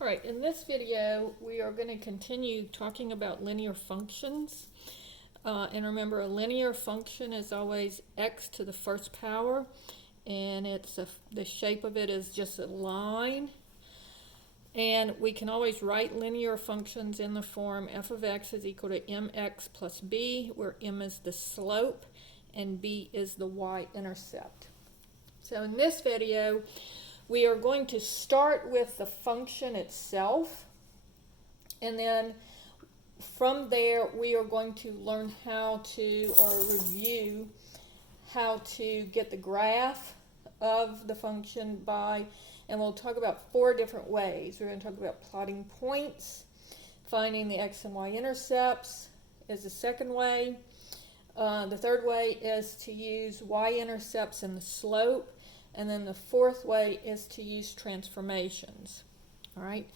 All right, in this video, we are going to continue talking about linear functions. And remember, a linear function is always x to the first power, and the shape of it is just a line. And we can always write linear functions in the form f of x is equal to mx plus b, where m is the slope and b is the y-intercept. So in this video, we are going to start with the function itself, and then from there we are going to learn how to, or review how to get the graph of the function by, and we'll talk about 4 different ways. We're going to talk about plotting points, finding the x and y intercepts is the second way. The third way is to use y-intercepts and the slope. And then the fourth way is to use transformations. All right,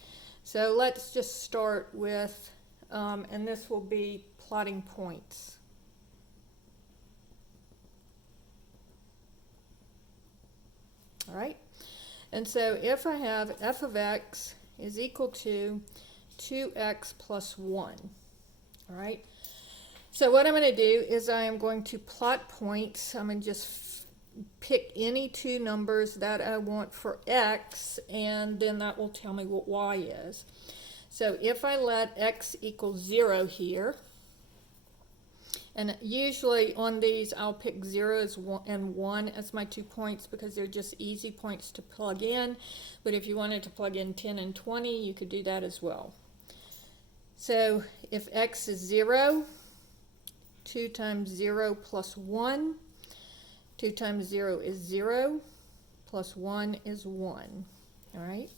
so let's just start with, and this will be plotting points. All right, and so if I have f of x is equal to 2x plus 1, all right, so what I'm going to do is I am going to plot points. I'm going to just pick any 2 numbers that I want for x, and then that will tell me what y is. So if I let x equal 0 here, and usually on these I'll pick 0 and 1 as my 2 points because they're just easy points to plug in, but if you wanted to plug in 10 and 20, you could do that as well. So if x is 0, 2 times 0 plus 1, 2 times 0 is 0, plus 1 is 1, all right?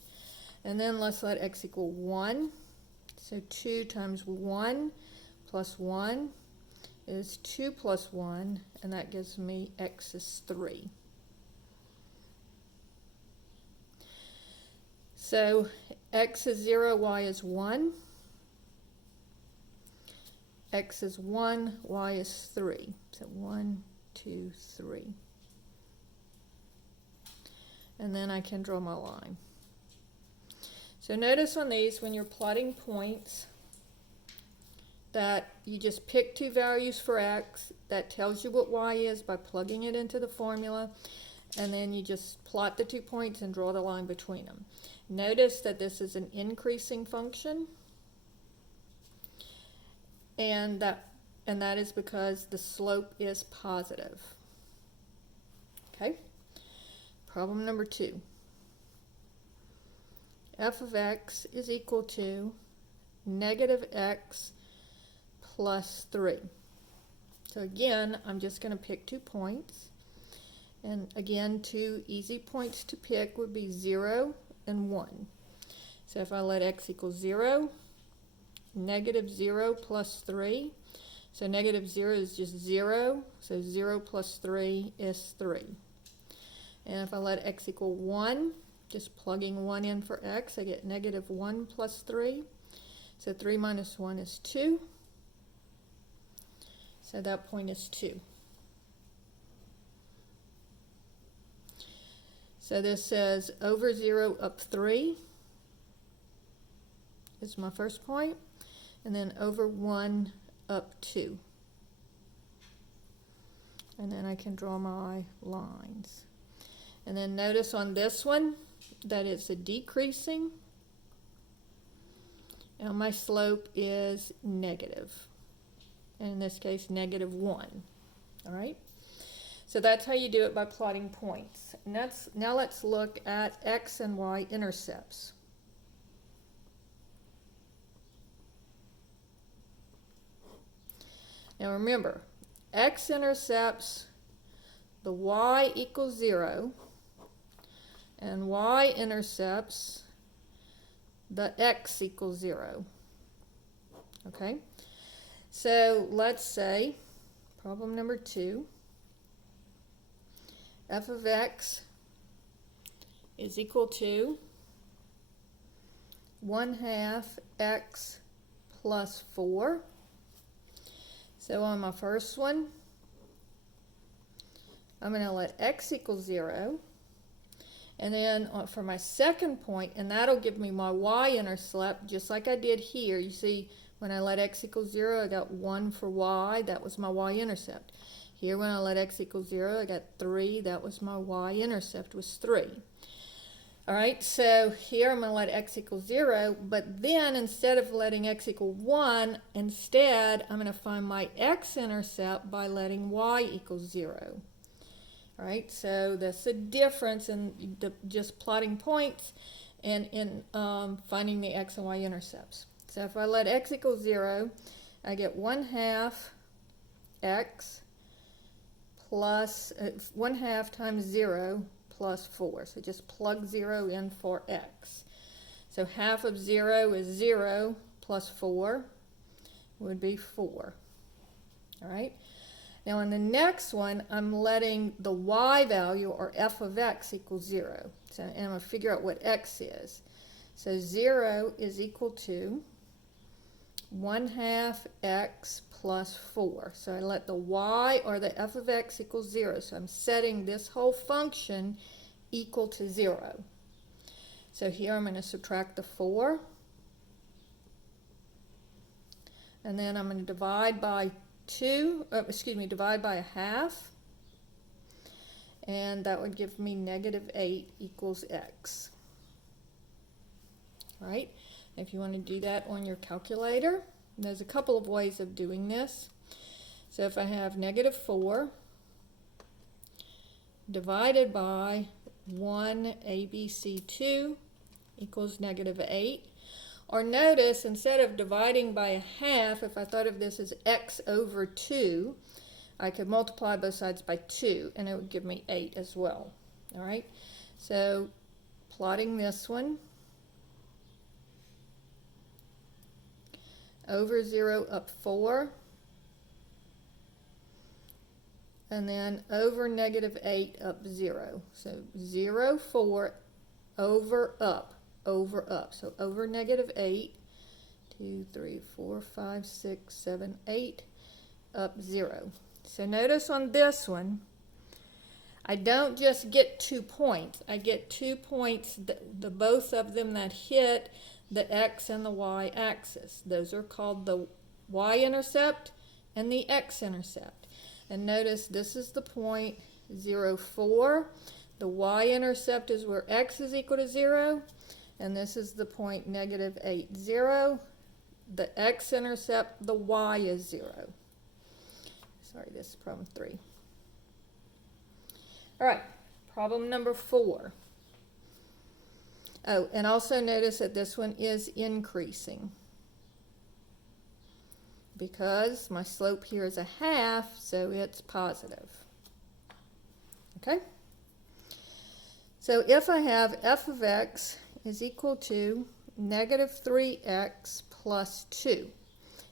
And then let's let x equal 1. So 2 times 1 plus 1 is 2 plus 1, and that gives me x is 3. So x is 0, y is 1. X is 1, y is 3. So 1, 2, 3. And then I can draw my line. So notice on these, when you're plotting points, that you just pick 2 values for x. That tells you what y is by plugging it into the formula. And then you just plot the 2 points and draw the line between them. Notice that this is an increasing function. And that is because the slope is positive. Okay? Problem number 2. F of x is equal to negative x plus 3. So again, I'm just going to pick 2 points. And again, 2 easy points to pick would be 0 and 1. So if I let x equal 0, negative 0 plus 3. So negative 0 is just 0. So 0 plus 3 is 3. And if I let x equal 1, just plugging 1 in for x, I get negative 1 plus 3. So 3 minus 1 is 2. So that point is 2. So this says over 0 up 3 is my first point. And then over 1 up 2. And then I can draw my lines. And then notice on this one that it's a decreasing. And my slope is negative. And in this case, negative 1. All right? So that's how you do it by plotting points. And now let's look at x and y intercepts. Now remember, x-intercepts the y equals 0, and y-intercepts the x equals 0. Okay? So let's say, problem number 2, f of x is equal to 1/2 x plus 4. So on my first one, I'm going to let x equal 0, And then for my second point, and that'll give me my y-intercept, just like I did here. You see, when I let x equal 0, I got 1 for y. That was my y-intercept. Here, when I let x equal 0, I got 3. That was my y-intercept, was 3. All right, so here I'm going to let x equal 0, but then instead of letting x equal 1, instead I'm going to find my x-intercept by letting y equal 0. All right, so that's the difference in just plotting points and in finding the x and y intercepts. So if I let x equal 0, I get 1/2 x plus 1/2 times 0 plus 4. So just plug 0 in for x. So half of 0 is 0 plus 4 would be 4. All right. Now in the next one, I'm letting the y value, or f of x, equal 0. So and I'm going to figure out what x is. So 0 is equal to 1/2 x plus 4. So I let the y, or the f of x, equal 0. So I'm setting this whole function equal to 0. So here I'm going to subtract the 4. And then I'm going to divide by divide by 1/2. And that would give me -8 equals x. All right. If you want to do that on your calculator, there's a couple of ways of doing this. So if I have -4 divided by 1 ABC2 equals -8. Or notice, instead of dividing by 1/2, if I thought of this as x over 2, I could multiply both sides by 2, and it would give me 8 as well. All right. So plotting this one, over 0 up 4, and then over -8 up 0. So 0, 4, over, up, over, up. So over -8, 2, 3, 4, 5, 6, 7, 8, up 0. So notice on this one, I don't just get 2 points. I get 2 points, the both of them that hit the x and the y axis. Those are called the y-intercept and the x-intercept. And notice this is the point 0, 4. The y-intercept is where x is equal to 0. And this is the point -8, 0. The x-intercept, the y is 0. Sorry, this is problem 3. All right, problem number 4. Oh, and also notice that this one is increasing, because my slope here is 1/2, so it's positive. Okay? So if I have f of x is equal to -3x plus 2,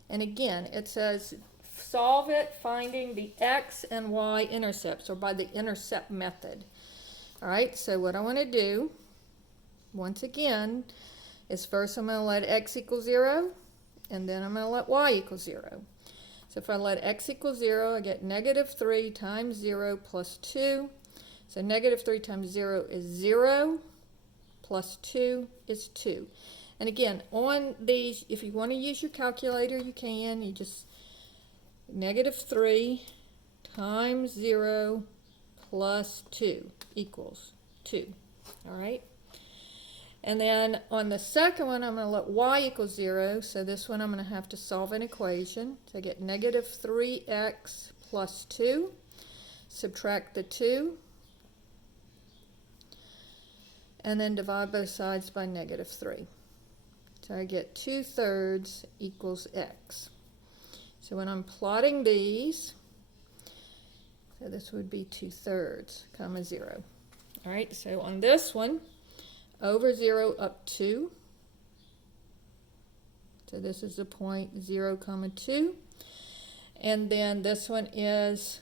and again, it says solve it finding the x and y intercepts, or by the intercept method. All right, so what I want to do, once again, is first I'm going to let x equal 0, and then I'm going to let y equal 0. So if I let x equal 0, I get -3 times 0 plus 2. So -3 times 0 is 0, plus 2 is 2. And again, on these, if you want to use your calculator, you can. You just -3 times 0 plus 2 equals 2. All right? And then on the second one, I'm going to let y equal 0. So this one I'm going to have to solve an equation. So I get -3x plus 2. Subtract the 2. And then divide both sides by -3. So I get 2/3 equals x. So when I'm plotting these, so this would be 2/3, comma 0. All right, so on this one, over 0 up 2. So this is the point 0, comma 2. And then this one is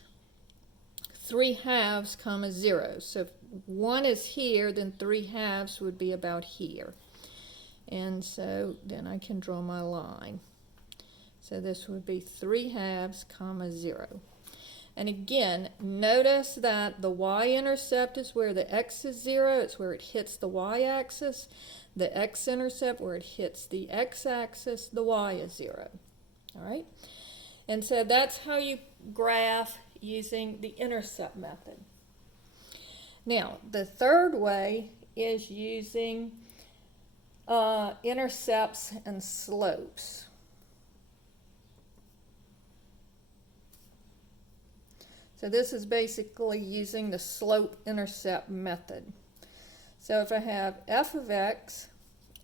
3/2, comma 0. So if 1 is here, then 3/2 would be about here. And so then I can draw my line. So this would be 3/2, comma 0. And again, notice that the y-intercept is where the x is 0. It's where it hits the y-axis. The x-intercept, where it hits the x-axis, the y is 0. All right? And so that's how you graph using the intercept method. Now, the third way is using intercepts and slopes. So this is basically using the slope-intercept method. So if I have f of x,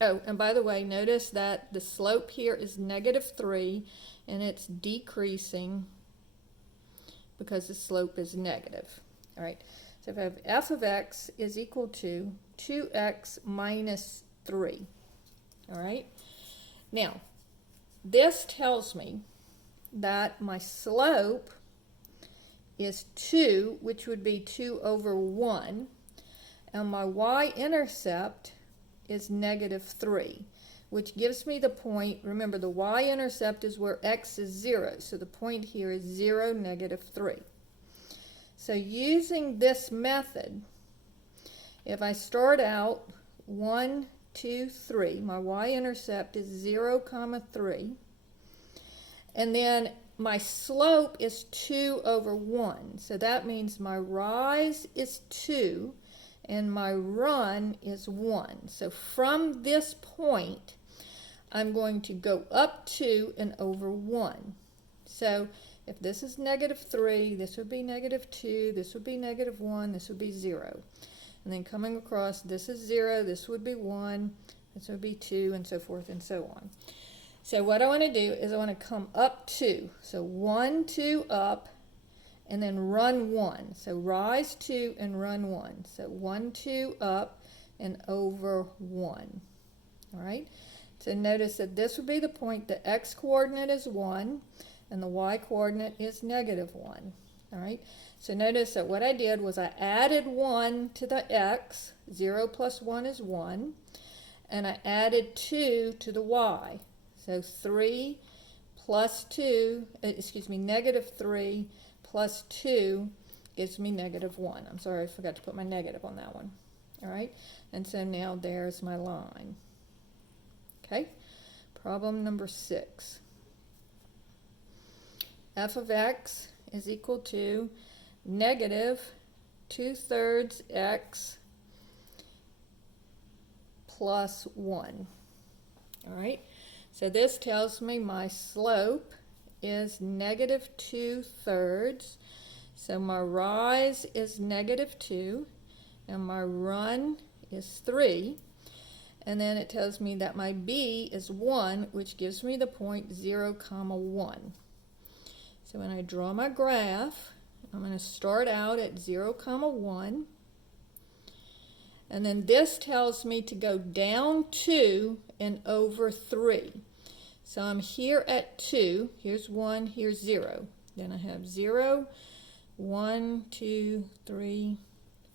oh, and by the way, notice that the slope here is -3, and it's decreasing because the slope is negative. All right, so if I have f of x is equal to 2x minus 3. All right, now this tells me that my slope is 2, which would be 2 over 1, and my y-intercept is -3, which gives me the point. Remember, the y-intercept is where x is 0, so the point here is 0, -3. So using this method, if I start out 1, 2, 3, my y-intercept is 0, 3, and then my slope is 2 over 1, so that means my rise is 2 and my run is 1. So from this point, I'm going to go up 2 and over 1. So if this is -3, this would be -2, this would be -1, this would be 0. And then coming across, this is 0, this would be 1, this would be 2, and so forth and so on. So what I want to do is I want to come up 2. So 1, 2 up, and then run 1. So rise 2 and run 1. So 1, 2 up and over 1. All right. So notice that this would be the point. The x-coordinate is 1, and the y-coordinate is -1. All right. So notice that what I did was I added 1 to the x. 0 plus 1 is 1. And I added 2 to the y. So 3 plus 2, -3 plus 2 gives me -1. I'm sorry, I forgot to put my negative on that one. All right, and so now there's my line. Okay, problem number 6. F of x is equal to -2/3 x plus 1. All right. So this tells me my slope is -2/3. So my rise is -2, and my run is 3. And then it tells me that my b is 1, which gives me the point 0, 1. So when I draw my graph, I'm going to start out at 0, 1. And then this tells me to go down 2 and over 3. So I'm here at 2. Here's 1, here's 0. Then I have 0, 1, 2, 3,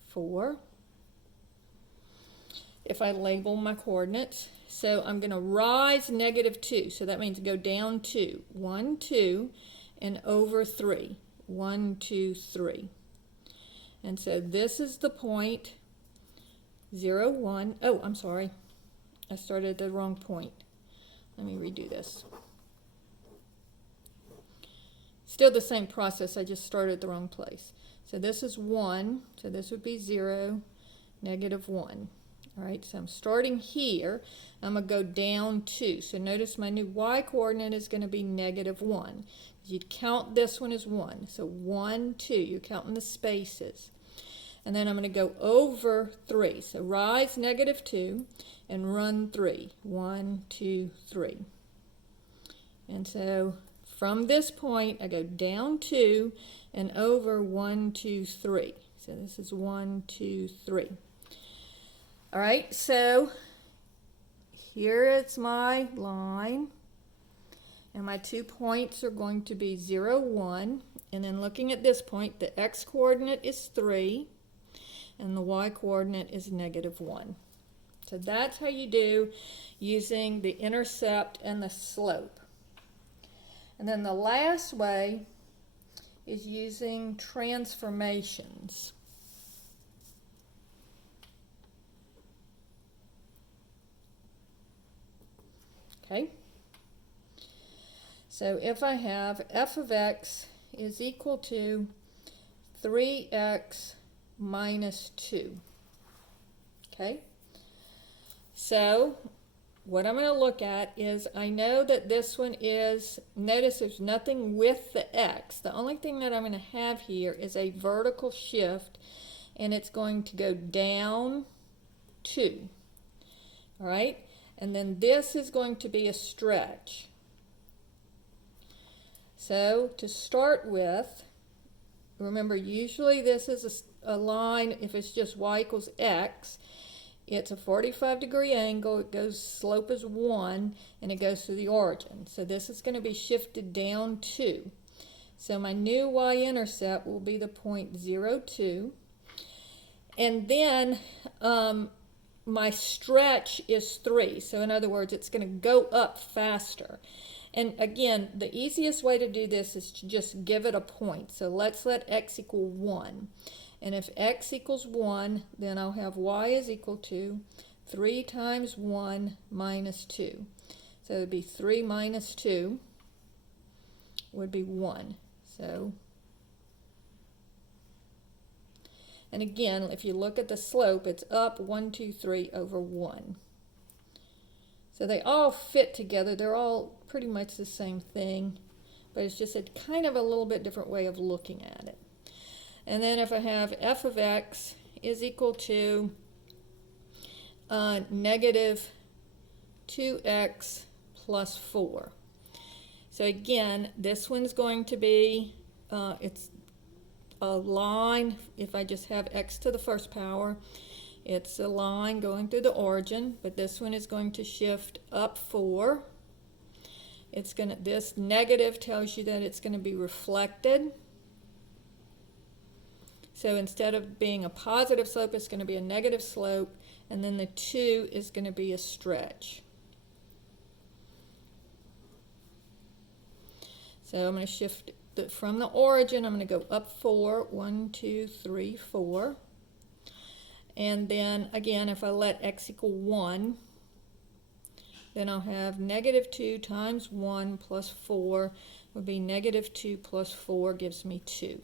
4. If I label my coordinates. So I'm going to rise -2. So that means go down 2. 1, 2, and over 3. 1, 2, 3. And so this is the point 0, 1. Oh, I'm sorry. I started at the wrong point. Let me redo this. Still the same process, I just started at the wrong place. So this is 1, so this would be 0, -1. All right, so I'm starting here. I'm going to go down 2. So notice my new y-coordinate is going to be -1. You'd count this one as 1. So 1, 2, you're counting the spaces. And then I'm going to go over 3. So rise -2 and run 3. 1, 2, 3. And so from this point, I go down 2 and over 1, 2, 3. So this is 1, 2, 3. All right, so here is my line. And my 2 points are going to be 0, 1. And then looking at this point, the x-coordinate is 3. And the y-coordinate is -1. So that's how you do using the intercept and the slope. And then the last way is using transformations. Okay? So if I have f of x is equal to 3x minus 2. Okay? So what I'm going to look at is, I know that this one is, notice there's nothing with the x. The only thing that I'm going to have here is a vertical shift, and it's going to go down 2. All right? And then this is going to be a stretch. So to start with, remember usually this is a line, if it's just y equals x, it's a 45-degree angle, it goes, slope is 1, and it goes to the origin. So this is going to be shifted down 2. So my new y-intercept will be the point 0, 2. And then my stretch is 3. So in other words, it's going to go up faster. And again, the easiest way to do this is to just give it a point. So let's let x equal 1. And if x equals 1, then I'll have y is equal to 3 times 1 minus 2. So it would be 3 minus 2 would be 1. So, and again, if you look at the slope, it's up 1, 2, 3 over 1. So they all fit together. They're all pretty much the same thing, but it's just a kind of a little bit different way of looking at it. And then if I have f of x is equal to negative 2x plus 4. So again, this one's going to be, it's a line, if I just have x to the first power, it's a line going through the origin, but this one is going to shift up 4. It's going to, this negative tells you that it's going to be reflected. So instead of being a positive slope, it's going to be a negative slope, and then the 2 is going to be a stretch. So I'm going to shift from the origin, I'm going to go up 4, 1, 2, 3, 4. And then again, if I let x equal 1, then I'll have negative 2 times 1 plus 4 would be negative 2 plus 4 gives me 2.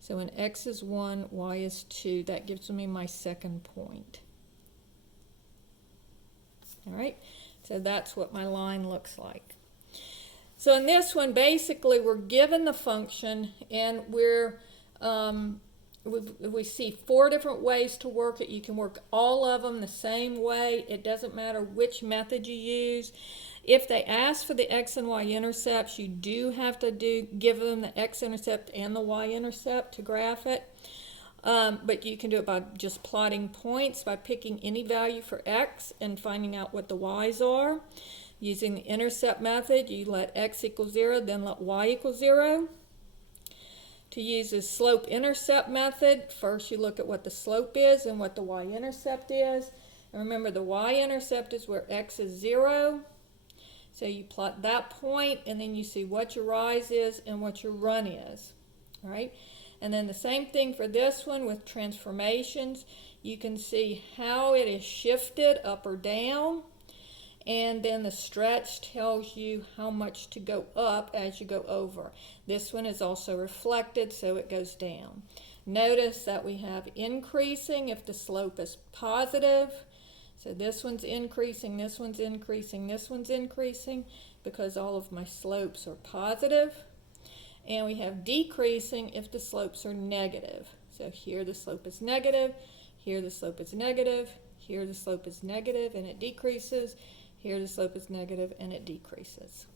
So when x is 1, y is 2, that gives me my second point. All right, so that's what my line looks like. So in this one, basically, we're given the function, and we're we see 4 different ways to work it. You can work all of them the same way. It doesn't matter which method you use. If they ask for the x and y intercepts, you do have to give them the x-intercept and the y-intercept to graph it. But you can do it by just plotting points, by picking any value for x and finding out what the y's are. Using the intercept method, you let x equal 0, then let y equal 0. To use the slope-intercept method, first you look at what the slope is and what the y-intercept is. And remember, the y-intercept is where x is 0. So you plot that point, and then you see what your rise is and what your run is. All right? And then the same thing for this one with transformations. You can see how it is shifted up or down. And then the stretch tells you how much to go up as you go over. This one is also reflected, so it goes down. Notice that we have increasing if the slope is positive. So this one's increasing, this one's increasing, this one's increasing because all of my slopes are positive. And we have decreasing if the slopes are negative. So here the slope is negative, here the slope is negative, here the slope is negative and it decreases. Here the slope is negative and it decreases.